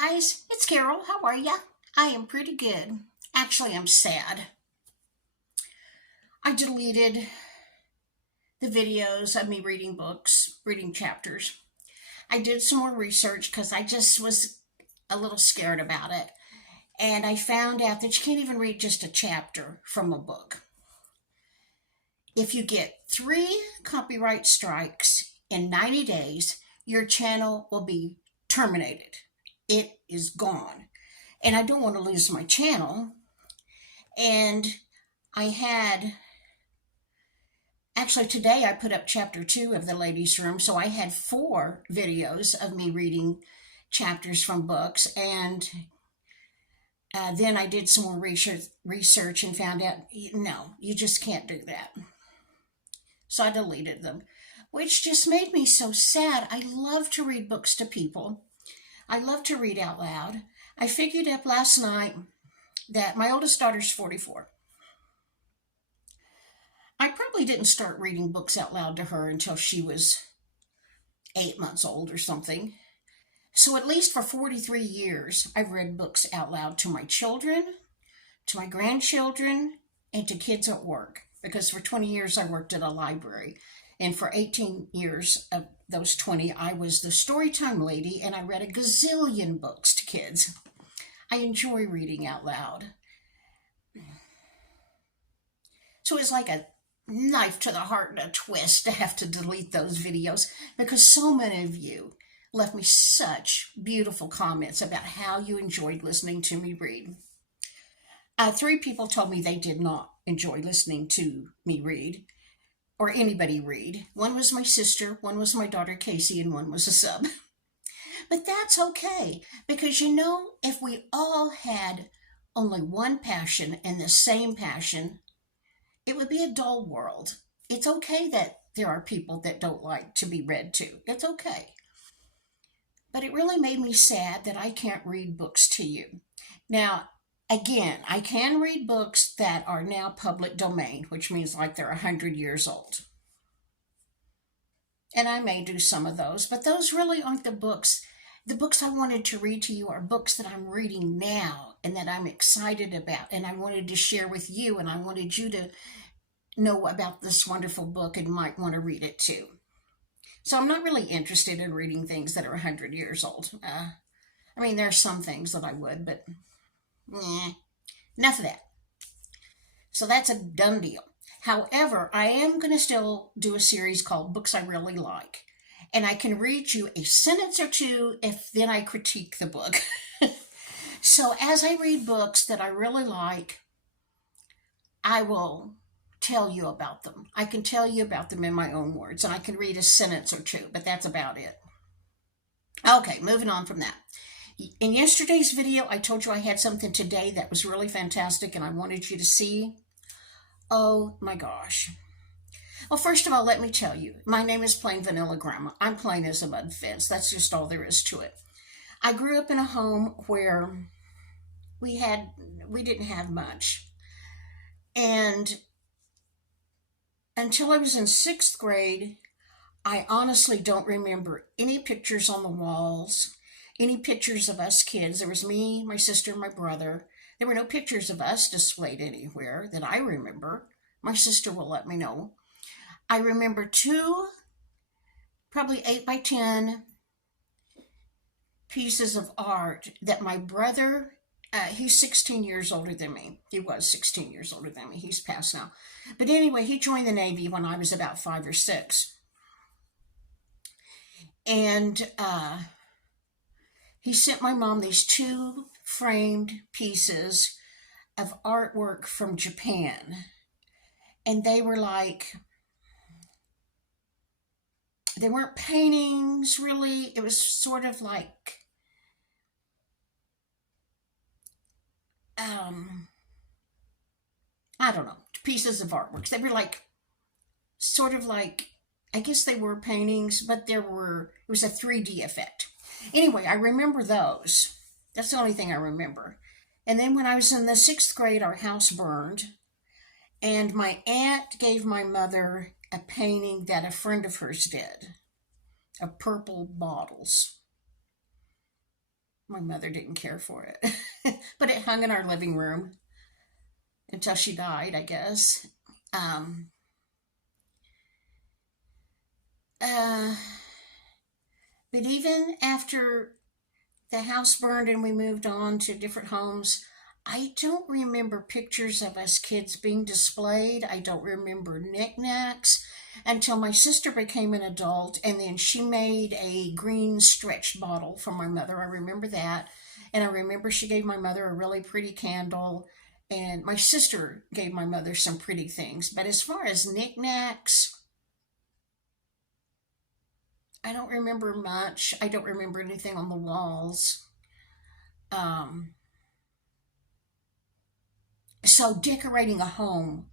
guys, it's Carol. How are ya? I am pretty good. Actually, I'm sad. I deleted the videos of me reading books, reading chapters. I did some more research because I just was a little scared about it. And I found out that you can't even read just a chapter from a book. If you get 3 copyright strikes in 90 days, your channel will be terminated. It is gone. And I don't want to lose my channel. And actually today I put up chapter 2 of The Ladies' Room. So I had 4 videos of me reading chapters from books. And then I did some more research and found out, no, you just can't do that. So I deleted them, which just made me so sad. I love to read books to people. I love to read out loud. I figured up last night that my oldest daughter's 44. I probably didn't start reading books out loud to her until she was 8 months old or something. So at least for 43 years, I've read books out loud to my children, to my grandchildren, and to kids at work. Because for 20 years, I worked at a library. And for 18 years of those 20, I was the storytime lady, and I read a gazillion books to kids. I enjoy reading out loud. So it's like a knife to the heart and a twist to have to delete those videos because so many of you left me such beautiful comments about how you enjoyed listening to me read. 3 people told me they did not enjoy listening to me read or anybody read. One was my sister, one was my daughter Casey, and one was a sub. But that's okay, because if we all had only one passion and the same passion, it would be a dull world. It's okay that there are people that don't like to be read to. It's okay. But it really made me sad that I can't read books to you. Now, again, I can read books that are now public domain, which means like they're 100 years old. And I may do some of those, but those really aren't the books. The books I wanted to read to you are books that I'm reading now and that I'm excited about, and I wanted to share with you, and I wanted you to know about this wonderful book and might want to read it too. So I'm not really interested in reading things that are 100 years old. There are some things that I would, but enough of that. So that's a done deal. However, I am going to still do a series called Books I Really Like. And I can read you a sentence or two if then I critique the book. So as I read books that I really like, I will tell you about them. I can tell you about them in my own words, and I can read a sentence or two, but that's about it. Okay, moving on from that. In yesterday's video, I told you I had something today that was really fantastic and I wanted you to see. Oh my gosh. Well, first of all, let me tell you, my name is Plain Vanilla Grandma. I'm plain as a mud fence. That's just all there is to it. I grew up in a home where we didn't have much. And until I was in 6th grade, I honestly don't remember any pictures on the walls, any pictures of us kids. There was me, my sister, my brother. There were no pictures of us displayed anywhere that I remember. My sister will let me know. I remember 2, probably 8x10 pieces of art that my brother, he's 16 years older than me. He was 16 years older than me. He's passed now. But anyway, he joined the Navy when I was about 5 or 6. And he sent my mom these 2 framed pieces of artwork from Japan. And they were they weren't paintings really. It was sort of like, I don't know, pieces of artworks. They were I guess they were paintings, but it was a 3D effect. Anyway, I remember those. That's the only thing I remember. And then when I was in the 6th grade, our house burned. And my aunt gave my mother a painting that a friend of hers did of purple bottles. My mother didn't care for it. But it hung in our living room until she died, I guess. Um, uh, but even after the house burned and we moved on to different homes, I don't remember pictures of us kids being displayed. I don't remember knickknacks until my sister became an adult, and then she made a green stretched bottle for my mother. I remember that. And I remember she gave my mother a really pretty candle, and my sister gave my mother some pretty things. But as far as knickknacks, I don't remember much. I don't remember anything on the walls. Um, so decorating a home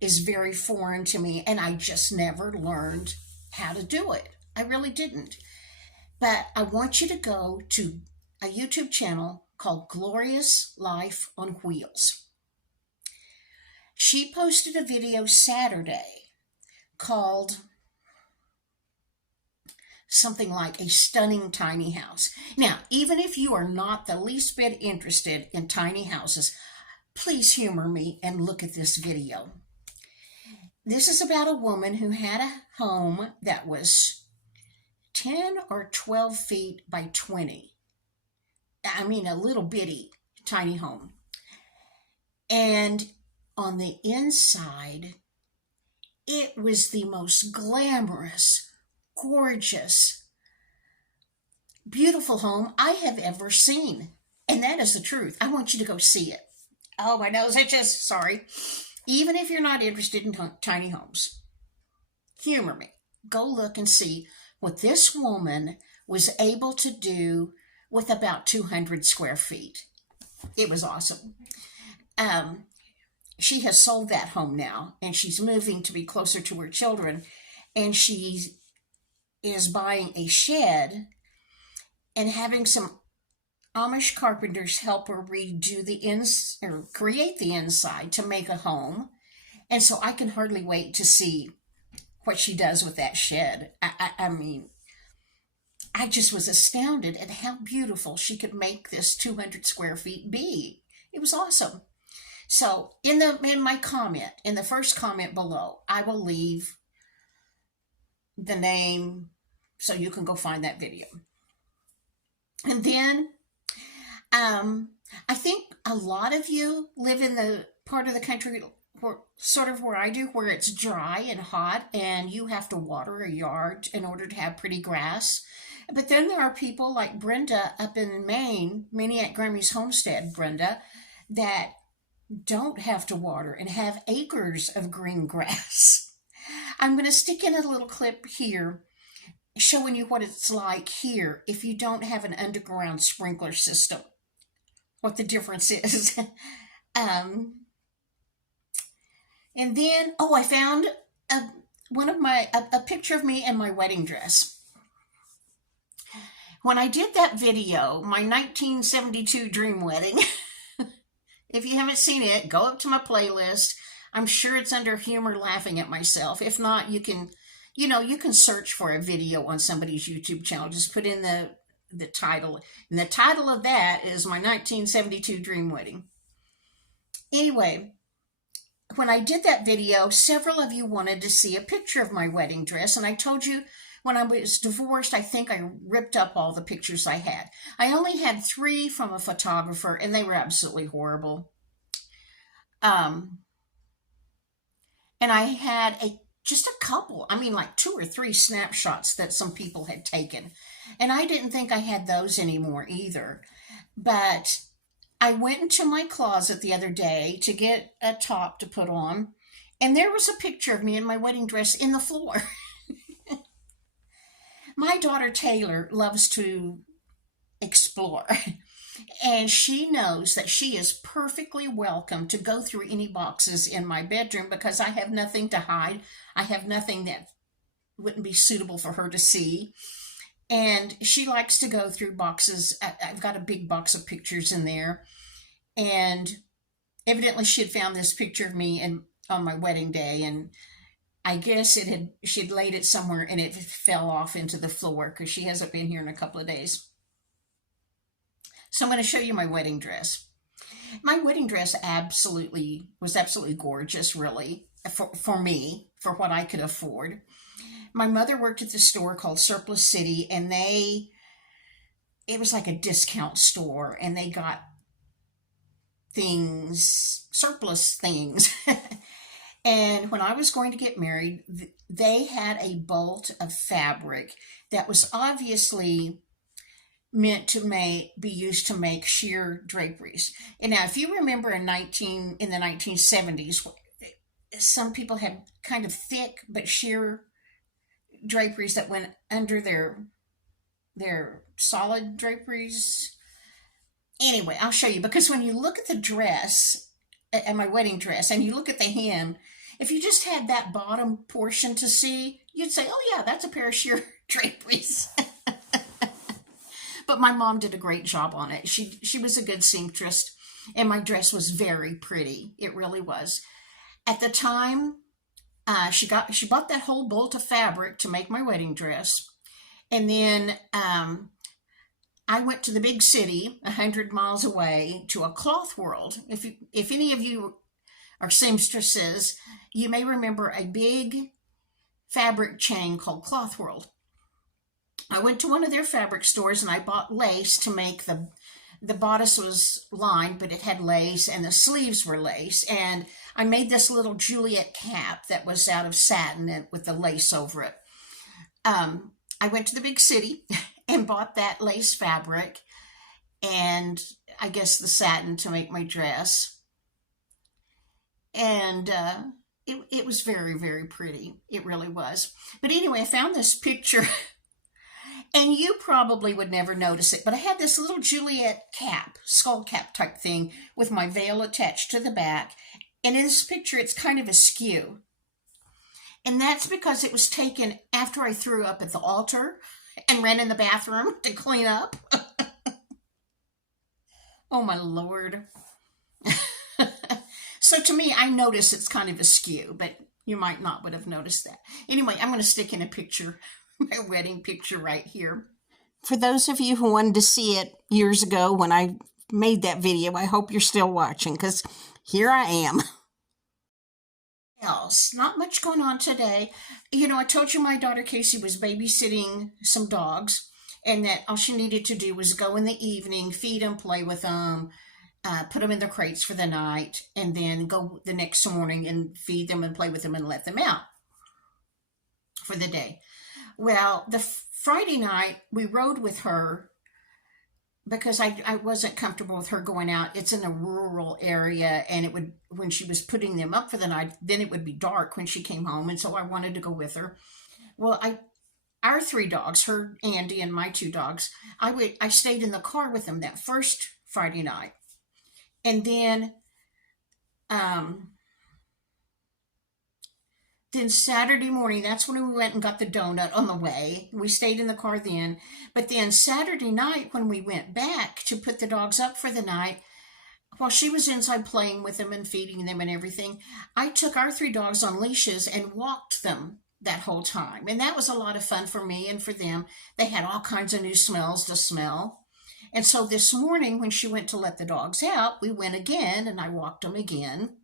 is very foreign to me, and I just never learned how to do it. I really didn't. But I want you to go to a YouTube channel called Glorious Life on Wheels. She posted a video Saturday called something like A Stunning Tiny House. Now, even if you are not the least bit interested in tiny houses, please humor me and look at this video. This is about a woman who had a home that was 10 or 12 feet by 20. I mean, a little bitty tiny home. And on the inside, it was the most glamorous, gorgeous, beautiful home I have ever seen. And that is the truth. I want you to go see it. Oh, my nose itches. Sorry. Even if you're not interested in tiny homes, humor me. Go look and see what this woman was able to do with about 200 square feet. It was awesome. She has sold that home now, and she's moving to be closer to her children, and she is buying a shed and having some Amish carpenters help her redo or create the inside to make a home. And so I can hardly wait to see what she does with that shed. I mean, I just was astounded at how beautiful she could make this 200 square feet be. It was awesome. So in my comment, in the first comment below, I will leave the name so you can go find that video. And then I think a lot of you live in the part of the country where I do, where it's dry and hot and you have to water a yard in order to have pretty grass. But then there are people like Brenda up in Maine, Minnie at Grammy's homestead, Brenda, that don't have to water and have acres of green grass. I'm going to stick in a little clip here showing you what it's like here if you don't have an underground sprinkler system, what the difference is. And then, I found a picture of me in my wedding dress. When I did that video, my 1972 dream wedding, if you haven't seen it, go up to my playlist. I'm sure it's under humor laughing at myself. If not, you can search for a video on somebody's YouTube channel. Just put in the title. And the title of that is my 1972 dream wedding. Anyway, when I did that video, several of you wanted to see a picture of my wedding dress. And I told you when I was divorced, I think I ripped up all the pictures I had. I only had 3 from a photographer, and they were absolutely horrible. And I had just a couple, like 2 or 3 snapshots that some people had taken. And I didn't think I had those anymore either. But I went into my closet the other day to get a top to put on, and there was a picture of me in my wedding dress in the floor. My daughter Taylor loves to explore, and she knows that she is perfectly welcome to go through any boxes in my bedroom because I have nothing to hide. I have nothing that wouldn't be suitable for her to see. And she likes to go through boxes. I've got a big box of pictures in there. And evidently she had found this picture of me on my wedding day. And I guess she'd laid it somewhere and it fell off into the floor because she hasn't been here in a couple of days. So I'm going to show you my wedding dress. My wedding dress was absolutely gorgeous, really, for me, for what I could afford. My mother worked at the store called Surplus City, and it was like a discount store, and they got surplus things. And when I was going to get married, they had a bolt of fabric that was obviously meant to be used to make sheer draperies. And now, if you remember in the 1970s, some people had kind of thick but sheer draperies that went under their solid draperies. Anyway, I'll show you, because when you look at the dress, at my wedding dress, and you look at the hem, if you just had that bottom portion to see, you'd say, oh yeah, that's a pair of sheer draperies. But my mom did a great job on it. She was a good seamstress, and my dress was very pretty. It really was. At the time, she bought that whole bolt of fabric to make my wedding dress, and then I went to the big city, 100 miles away, to a cloth world. If any of you are seamstresses, you may remember a big fabric chain called Cloth World. I went to one of their fabric stores and I bought lace to make the bodice was lined, but it had lace, and the sleeves were lace. And I made this little Juliet cap that was out of satin with the lace over it. I went to the big city and bought that lace fabric and I guess the satin to make my dress. And it was very, very pretty. It really was. But anyway, I found this picture. And you probably would never notice it, but I had this little Juliet cap, skull cap type thing with my veil attached to the back. And in this picture, it's kind of askew. And that's because it was taken after I threw up at the altar and ran in the bathroom to clean up. Oh, my Lord. So to me, I notice it's kind of askew, but you might not would have noticed that. Anyway, I'm going to stick in a picture, my wedding picture right here. For those of you who wanted to see it years ago when I made that video, I hope you're still watching, because here I am. Else, not much going on today. I told you my daughter Casey was babysitting some dogs, and that all she needed to do was go in the evening, feed them, play with them, put them in their crates for the night, and then go the next morning and feed them and play with them and let them out for the day. Well, the Friday night we rode with her because I wasn't comfortable with her going out. It's in a rural area, and when she was putting them up for the night, then it would be dark when she came home, and so I wanted to go with her. Well, our 3 dogs, her, Andy, and my 2 dogs, I stayed in the car with them that first Friday night. And then Saturday morning, that's when we went and got the donut on the way. We stayed in the car then. But then Saturday night, when we went back to put the dogs up for the night, while she was inside playing with them and feeding them and everything, I took our 3 dogs on leashes and walked them that whole time. And that was a lot of fun for me and for them. They had all kinds of new smells to smell. And so this morning, when she went to let the dogs out, we went again and I walked them again.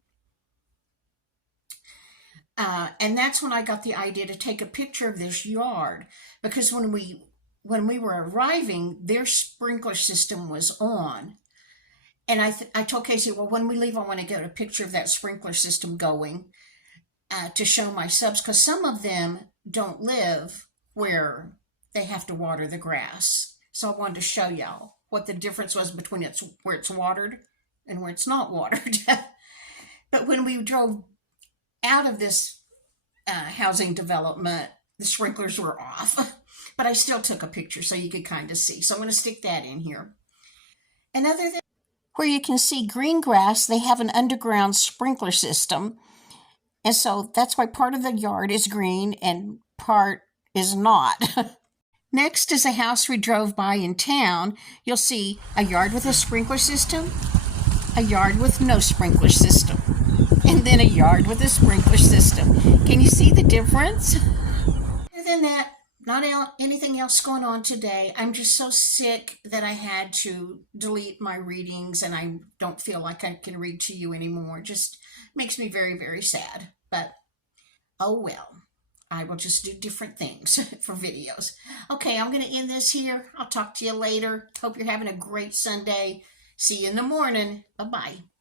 And that's when I got the idea to take a picture of this yard, because when we were arriving, their sprinkler system was on. And I told Casey, well, when we leave, I want to get a picture of that sprinkler system going to show my subs, because some of them don't live where they have to water the grass. So I wanted to show y'all what the difference was between where it's watered and where it's not watered. But when we drove out of this housing development, the sprinklers were off. But I still took a picture so you could kind of see. So I'm going to stick that in here. And other than where you can see green grass, they have an underground sprinkler system. And so that's why part of the yard is green and part is not. Next is a house we drove by in town. You'll see a yard with a sprinkler system, a yard with no sprinkler system, and then a yard with a sprinkler system. Can you see the difference? Other than that, anything else going on today. I'm just so sick that I had to delete my readings and I don't feel like I can read to you anymore. Just makes me very, very sad. But oh well. I will just do different things for videos. Okay, I'm going to end this here. I'll talk to you later. Hope you're having a great Sunday. See you in the morning. Bye-bye.